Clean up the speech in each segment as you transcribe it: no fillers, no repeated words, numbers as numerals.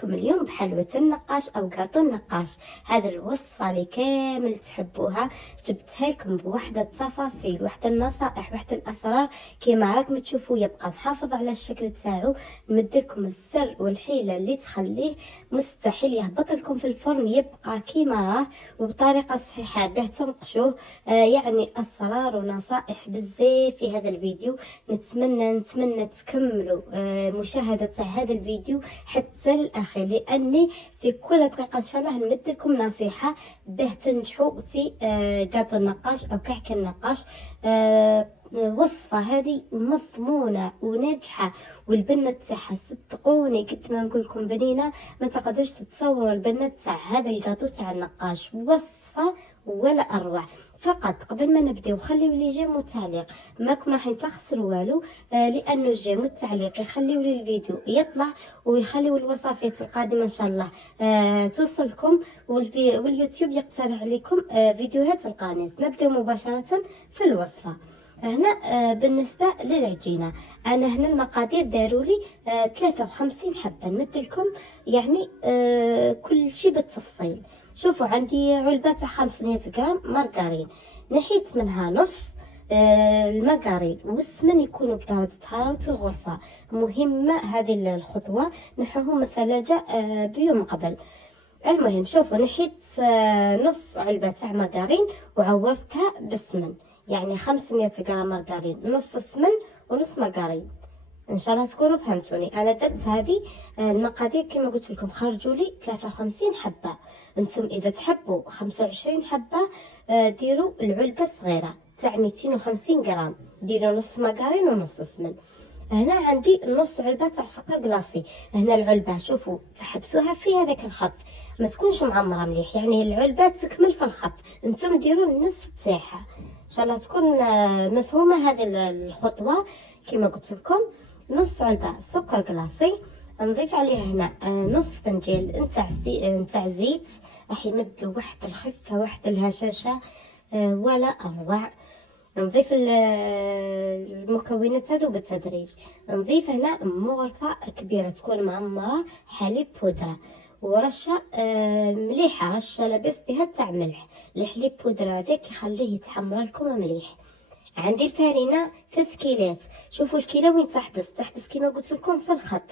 جيتكم اليوم بحلوة النقاش أو قاطو النقاش. هذا الوصفة اللي كامل تحبوها جبتها لكم بوحدة التفاصيل، وحدة النصائح، وحدة الأسرار كيما راكم تشوفوا. يبقى محافظ على الشكل تاعو، نمدلكم السر والحيلة اللي تخليه مستحيل يهبط لكم في الفرن، يبقى كيما راه وبطريقة صحيحة باه تنقشوه. يعني أسرار ونصائح بزاف في هذا الفيديو. نتمنى تكملوا مشاهدة هذا الفيديو حتى الأخير، لأني في كل دقيقة إن شاء الله نمد لكم نصيحة باه تنجحوا في قاطو النقاش أو كعك النقاش. وصفة هذه مضمونة وناجحة، والبنة تاعها صدقوني قد ما نقول لكم بنينة ما تقدروش تتصوروا البنة تاع هذا القاطو تاع النقاش. وصفة ولا أروع. فقط قبل ما نبداو خليوا لي جيم وتعليق، ماكم راح تخسروا والو، لانه الجيم والتعليق يخليوا لي الفيديو يطلع ويخليوا الوصفات القادمه ان شاء الله توصلكم، واليوتيوب يقترح عليكم فيديوهات القناه. نبداو مباشره في الوصفه. هنا بالنسبه للعجينه، انا هنا المقادير داروا لي 53 حبه. نمدلكم يعني كل شيء بالتفصيل. شوفوا عندي علبه تاع 500 غرام مارغرين، نحيت منها نص. المارغرين والسمن يكونوا بدرجه حراره الغرفه. مهمه هذه الخطوه، نحوهم من الثلاجه بيوم قبل. المهم شوفوا نحيت نص علبه تاع مارغرين وعوضتها بالسمن، يعني 500 غرام مارغرين، نص سمن ونص مارغرين. ان شاء الله تكونوا فهمتوني. انا درت هذه المقادير كما قلت لكم، خرجوا لي 53 حبه. انتم اذا تحبوا 25 حبه ديروا العلبه الصغيره تاع 250 غرام، ديروا نص مارغرين ونص سمن. هنا عندي نص علبه تاع سكر كلاصي. هنا العلبه شوفوا تحبسوها في هذاك الخط، ما تكونش معمره مليح، يعني العلبه تكمل في الخط، انتم ديروا النص تاعها. ان شاء الله تكون مفهومه هذه الخطوه. كما قلت لكم نص علبه سكر كلاصي، نضيف عليه هنا نص فنجان نتاع زيت، راح يمدلو واحد الخفه واحد الهشاشه ولا اروع. نضيف المكونات هذو بالتدريج. نضيف هنا مغرفه كبيره تكون معمره حليب بودره، ورشه مليحه، رشه لاباس بها تاع ملح. الحليب بودره هذاك يخليه يتحمر لكم مليح. عندي الفارينه 3 كيلات. شوفوا الكيلو وين تحبس كما قلت لكم في الخط،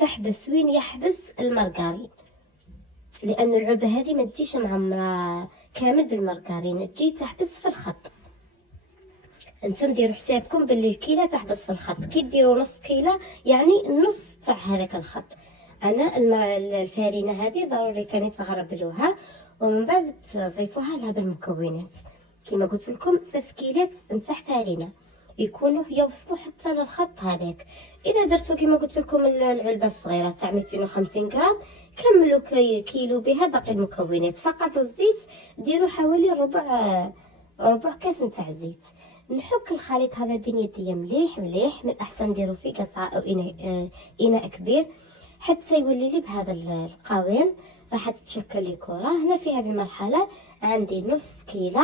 تحبس وين يحبس المارغرين، لان العلبه هذه ما تجيش معمره كامل بالمارغرين، تجي تحبس في الخط. انتم ديروا حسابكم باللي الكيله تحبس في الخط، كي ديروا نص كيله يعني نص تاع هذاك الخط. انا الفارينه هذه ضروري ثاني تغربلوها، ومن بعد تضيفوها لهذا المكونات. كما قلت لكم 3 كيلات نتاع فارينه يكونوا يوصلوا حتى للخط هذاك. اذا درتوا كما قلت لكم العلبه الصغيره تاع 250 غرام، كملوا كيلو بها باقي المكونات. فقط الزيت ديروا حوالي ربع كاس نتاع الزيت. نحك الخليط هذا بين يدي مليح، من الاحسن ديروا في قصعه او اناء كبير حتى يولي لي بهذا القوام. راح تتشكل لي كره. هنا في هذه المرحله عندي نص كيلو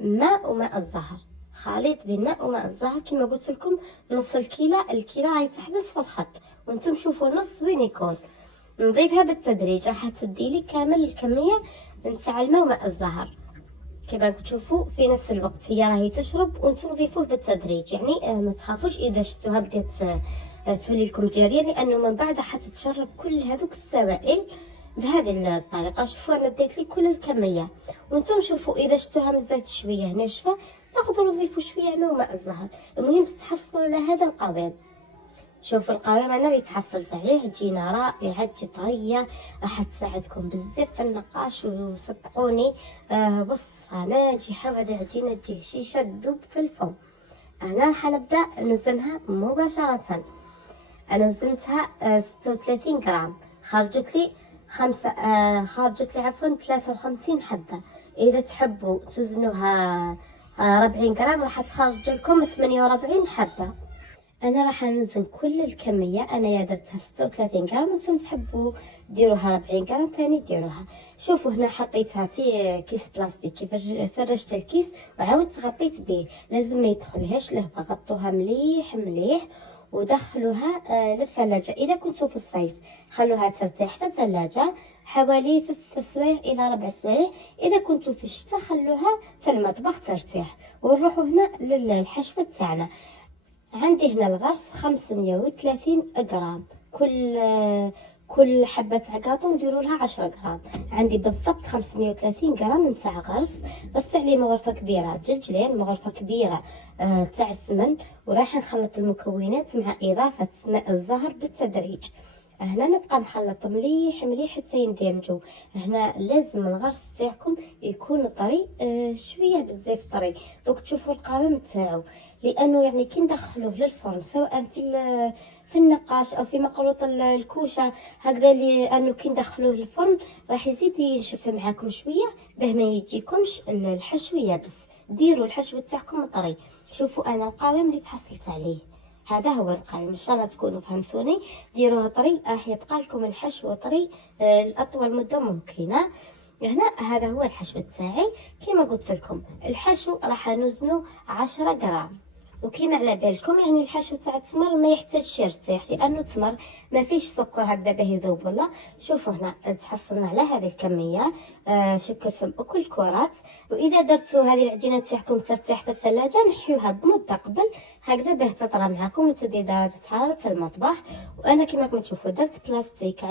ماء وماء الزهر، خليط بين ماء وماء الزهر. كما قلت لكم نص الكيلو راهي تحبس في الخط، وانتم شوفوا نص وين يكون. نضيفها بالتدريج، راح تدي لي كامل الكميه نتاع الماء وماء الزهر. كما تشوفوا في نفس الوقت هي راهي تشرب، وانتم ضيفوه بالتدريج. يعني ما تخافوش اذا شفتوها بدات تولي لكم جاريه، لانه من بعد راح تتشرب كل هذوك السوائل بهذه الطريقه. شوفوا انا ديت لي كل الكميه، وانتم شوفوا اذا شفتوها مازالت شويه ناشفه تقدروا تضيفوا شويه ماء وماء الزهر. المهم تتحصلوا على هذا القوام. شوفوا القوام انا اللي تحصلت عليه، عجينه رائعه تجي طريه، راح تساعدكم بزاف في النقاش. وصدقوني وصفه ناجحه، وهذه العجينه تجي هشيشه تذوب في الفم. انا راح نبدا نوزنها مباشره. انا وزنتها 36 غرام، خرجت لي 53 حبه. اذا تحبوا توزنوها 40 غرام راح تخرج لكم 48 حبه. انا راح نوزن كل الكميه، انا يا درتها 36 غرام، انتم تحبوا ديروها 40 غرام ثاني ديروها. شوفوا هنا حطيتها في كيس بلاستيكي، فرشت الكيس وعاودت غطيت به، لازم ما يدخلهاش لهبه. غطوها مليح ودخلوها للثلاجة. إذا كنتوا في الصيف خلوها ترتاح في الثلاجة حوالي 3 سوايع إلى 4 سوايع. إذا كنتوا في الشتاء خلوها في المطبخ ترتاح. ونروحوا هنا للحشوة تاعنا. عندي هنا الغرس 530 غرام، كل حبة تاع كاطو نديروا لها 10 غرام. عندي بالضبط 530 غرام نتاع غرس. ضفت عليه مغرفة كبيرة جلجلين، مغرفة كبيرة تاع السمن، وراح نخلط المكونات مع إضافة ماء الزهر بالتدريج. هنا نبقى نخلط مليح مليح حتى يندمجوا. هنا لازم الغرس تاعكم يكون طري، شويه بزاف طري. دوك تشوفوا القوام تاعو، لانه يعني كي ندخلوه للفرن سواء في النقاش او في مقروط الكوشه هكذا، لانه كي ندخلوه للفرن راح يزيد ينشف معاكم شويه باه ما يجيكمش الحشو يابس. ديروا الحشو تاعكم طري. شوفوا انا القوام اللي تحصلت عليه، هذا هو القوام. ان شاء الله تكونوا فهمتوني. ديروه طري راح يبقى لكم الحشو طري لاطول مده ممكنه. هنا هذا هو الحشو تاعي. كما قلت لكم الحشو راح نوزنه 10 غرام. وكيما على بالكم يعني الحشو تاع التمر ما يحتاجش يرتاح، لانه التمر ما فيش سكر هكذا باه يذوب. ولا شوفوا هنا تحصلنا على هذه الكميه. شكلتهم اكل كرات. واذا درتوا هذه العجينه تاعكم ترتاح في الثلاجه نحيوها بمده قبل هكذا باه تطرى معكم وتدي درجه حراره المطبخ. وانا كما راكم تشوفوا درت بلاستيك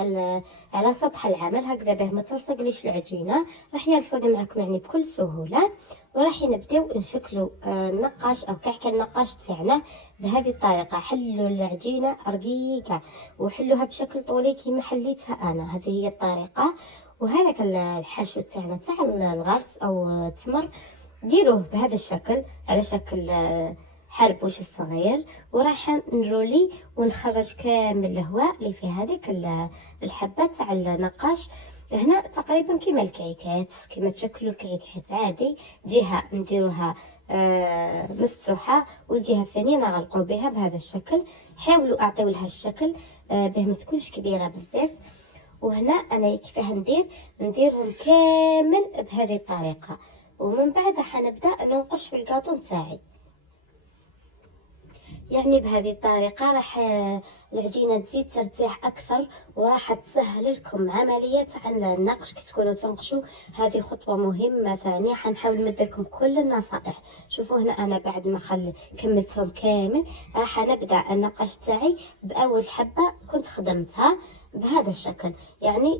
على سطح العمل هكذا باه ما تلصقليش العجينه، راح يلصق معكم يعني بكل سهوله. وراح نبداو نشكلوا النقاش او كعكه النقاش تاعنا بهذه الطريقه. حلوا العجينه رقيقه وحلوها بشكل طولي كيما حليتها انا، هذه هي الطريقه. وهذاك الحشو تاعنا تاع الغرس او التمر ديروه بهذا الشكل، على شكل حربوش صغير. وراح نرولي ونخرج كامل الهواء اللي في هذيك الحبه تاع النقاش. هنا تقريبا كيما الكعكات، كيما تشكلوا الكعكات عادي. جهه نديروها مفتوحه والجهه الثانيه نغلقوا بها بهذا الشكل. حاولوا اعطيو لها الشكل باه ما تكونش كبيره بزاف. وهنا انا كيفاه نديرهم كامل بهذه الطريقه. ومن بعد حنبدا ننقش في الكاطو تاعي. يعني بهذه الطريقه راح العجينه تزيد ترتاح اكثر، وراح تسهل لكم عمليه النقش كي تكونوا تنقشوا. هذه خطوه مهمه ثانيه حنحاول نمد لكم كل النصائح. شوفوا هنا انا بعد ما كملتهم كامل راح نبدا النقاش تاعي باول حبه كنت خدمتها بهذا الشكل. يعني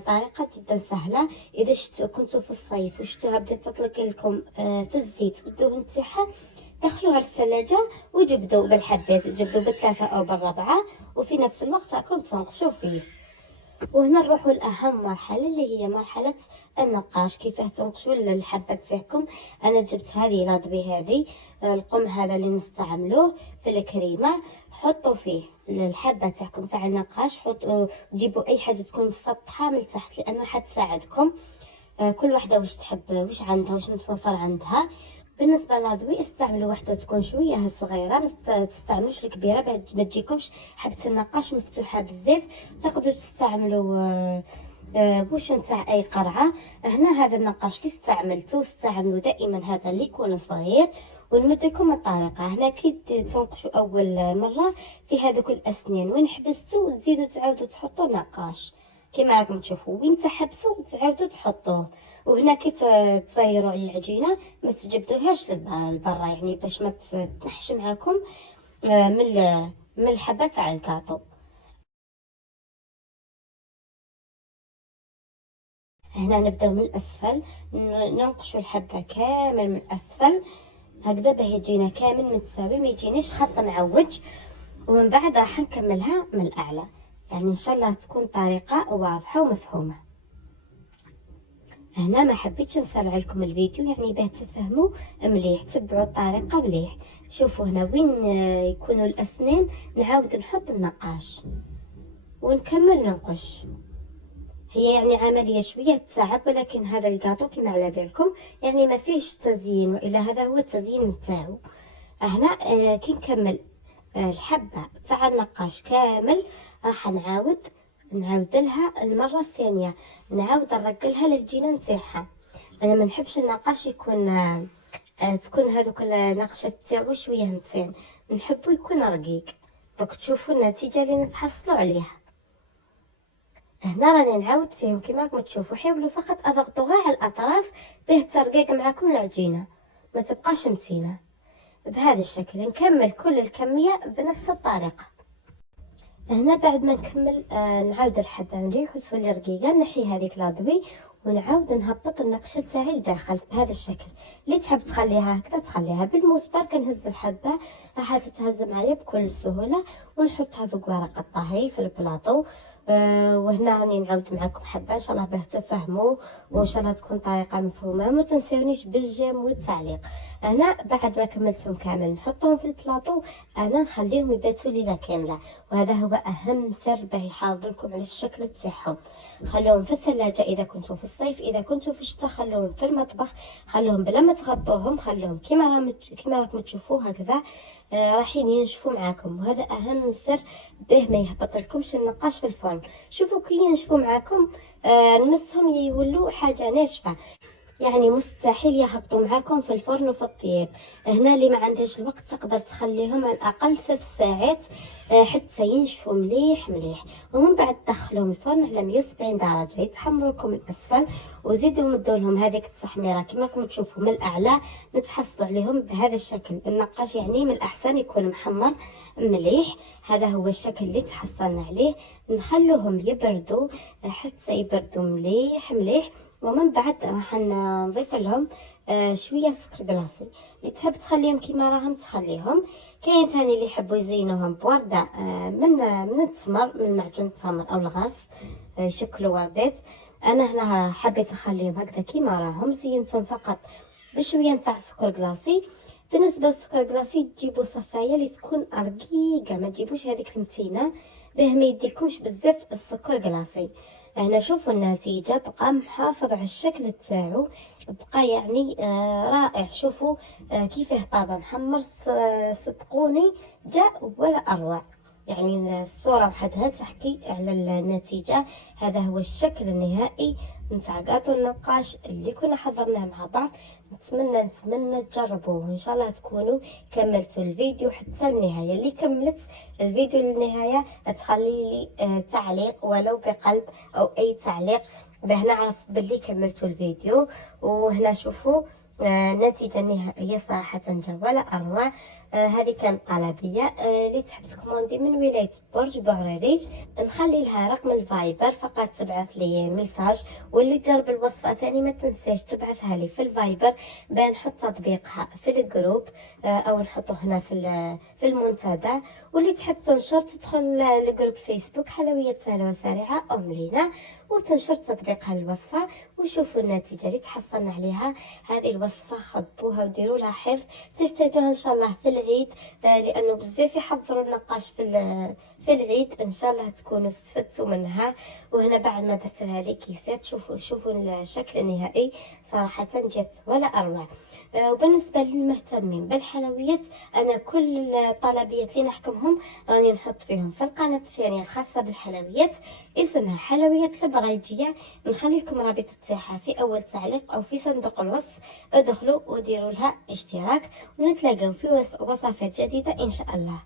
طريقه جدا سهله. اذا كنتوا في الصيف وشتوها بدات تطلق لكم في الزيت والدهن تاعها، دخلوها الثلاجة وجبدوا بالحبات، جبدوا بالثلاثة أو بالربعة، وفي نفس الوقت راكم تنقشوا فيه. وهنا نروحوا لأهم مرحلة اللي هي مرحلة النقاش. كيفاه تنقشوا الحبة تاعكم. أنا جبت هذه لاضبي، هذه القمع هذا اللي نستعملوه في الكريمة. حطوا فيه الحبة تاعكم تاع النقاش. حطوا جيبوا أي حاجة تكون مسطحة من تحت لأنه حتساعدكم. كل واحدة واش تحب، واش عندها، واش متوفر عندها. بالنسبه للضوي استعملوا واحده تكون شويه صغيره، ما تستعملوش الكبيره بعد ما تجيكمش حبه النقاش مفتوحه بزاف. تقدروا تستعملوا بوشون تاع اي قرعه. هنا هذا النقاش كي استعملوا دائما هذا اللي يكون صغير. ونمد لكم الطريقه. هنا كي تنقشوا اول مره في هذوك الاسنان وين حبستوا تزيدوا تعاودوا تحطوا نقاش كما راكم تشوفوا. وين تحبسوا تعاودوا تحطوه. وهنا كي تصيروا على العجينه ما تجبدوهاش للبرا، يعني باش ما تنحش معاكم من الحبه تاع الكاطو. هنا نبداو من الاسفل، ننقشوا الحبه كامل من الاسفل هكذا باه يجينا كامل متساوي، ما يجينيش خط معوج. ومن بعد راح نكملها من الاعلى. يعني ان شاء الله تكون طريقه واضحه ومفهومه. هنا ما حبيتش نسرع لكم الفيديو يعني باه تفهموا مليح، تبعوا الطريقه مليح. شوفوا هنا وين يكونوا الاسنان نعاود نحط النقاش ونكمل ننقش. هي يعني عمليه شويه تصعب، ولكن هذا الكاطو كما على بالكم يعني ما فيش تزيين، والا هذا هو التزيين تاعو. هنا كي نكمل الحبه تاع النقاش كامل راح نعاود لها المره الثانيه، نعاود نرقلها للجينه نتاعها. انا ما نحبش النقاش يكون تكون هذوك النقشه تاعو شويه متين، نحبو يكون رقيق دوك تشوفوا النتيجه اللي نتحصلوا عليها. هنا راني نعاود فيهم كما راكم تشوفوا. حاولوا فقط اضغطوا غير على الاطراف باه ترقيق معكم العجينه، ما تبقاش متينه. بهذا الشكل نكمل كل الكميه بنفس الطريقه. هنا بعد ما نكمل نعاود الحبه مليح وتولي رقيقه، نحي هذيك لاضوي ونعاود نهبط النقشه تاعي لداخل بهذا الشكل. اللي تحب تخليها هكذا تخليها. بالمسبر كنهز الحبه راح تتهز معايا بكل سهوله ونحطها فوق ورق الطهي في البلاطو. وهنا راني نعاود معكم حبه ان شاء الله باه تفهموا وان شاء الله تكون طريقه مفهومه. ما تنساونيش بالجيم والتعليق. هنا بعد ما كملتهم كامل نحطهم في البلاطو، انا نخليهم يباتوا ليله كامله، وهذا هو اهم سر باه يحافظوا لكم على الشكل تاعهم. خلوهم في الثلاجه اذا كنتوا في الصيف، اذا كنتوا في الشتاء خلوهم في المطبخ، خلوهم بلا ما تغطوهم، خلوهم كما راكم تشوفوا هكذا راحين ينشفوا معاكم. وهذا اهم سر باه ما يهبط لكمش النقاش في الفرن. شوفوا كي ينشفوا معاكم نمسهم يولوا حاجه ناشفه، يعني مستحيل يهبطوا معاكم في الفرن وفي الطياب. هنا اللي ما عندهاش الوقت تقدر تخليهم على الاقل 3 ساعات حتى ينشفوا مليح مليح، ومن بعد تدخلوهم الفرن على 170 درجه يتحمروا لكم الاسفل، وزيدوا مدوا لهم هذيك التحميره كما راكم تشوفوا من الاعلى. نتحصلوا عليهم بهذا الشكل. النقاش يعني من الاحسن يكون محمر مليح. هذا هو الشكل اللي تحصلنا عليه. نخلوهم يبردوا حتى يبردوا مليح مليح، ومن بعد راح نضيف لهم شويه سكر بلاصي. اللي تحب تخليهم كيما راهم تخليهم. كاين ثاني اللي يحبوا يزينوهم بورده من التمر، من معجون التمر او الغرس يشكلوا وردات. انا هنا حبيت اخليهم هكذا كيما راهم، زينتهم فقط بشويه نتاع سكر كلاصي. بالنسبه للسكر كلاصي تجيبوا صفايه اللي تكون رقيقه، ما تجيبوش هذيك المتينه باه ما يديلكمش بزاف السكر كلاصي. هنا شوفوا النتيجه، بقى محافظ على الشكل تاعو، بقى يعني رائع. شوفوا كيفاه طاب محمر، صدقوني جاء ولا اروع. يعني الصوره وحدها تحكي على النتيجه. هذا هو الشكل النهائي نتاع كاطو النقاش اللي كنا حضرناه مع بعض. نتمنى تجربوه، ان شاء الله تكونوا كملتوا الفيديو حتى النهايه. اللي كملت الفيديو للنهايه تخلي لي تعليق ولو بقلب او اي تعليق باه نعرف باللي كملتوا الفيديو. وهنا شوفوا النتيجه النهائيه صراحه جا ولا اروع. هذه كانت طلبيه. اللي تحب تكوموندي من ولايه برج بوعريريج نخلي لها رقم الفايبر، فقط تبعث لي ميساج. واللي تجرب الوصفه ثاني ما تنساش تبعثها لي في الفايبر بان نحط تطبيقها في الجروب او نحطه هنا في المنتدى. واللي تحب تنشر تدخل لجروب فيسبوك حلويات سهله وسريعه ام لينا وتنشر تطبيقها الوصفه وشوفوا النتيجه اللي تحصلنا عليها. هذه الوصفه خبوها وديروا لها حفظ، تحتاجوها ان شاء الله في العيد لانه بزاف يحضروا النقاش في العيد. ان شاء الله تكونوا استفدتوا منها. وهنا بعد ما درت لها لي كيسات شوفوا الشكل النهائي صراحه جات ولا اروع. وبالنسبه للمهتمين بالحلويات انا كل الطلبيات اللي نحكمهم راني نحط فيهم في القناه الثانيه الخاصه بالحلويات، اسمها حلويات البريجيه. نخلي لكم رابط تاعها في اول تعليق او في صندوق الوصف. ادخلوا وديروا لها اشتراك ونتلاقاو في وصفات جديده ان شاء الله.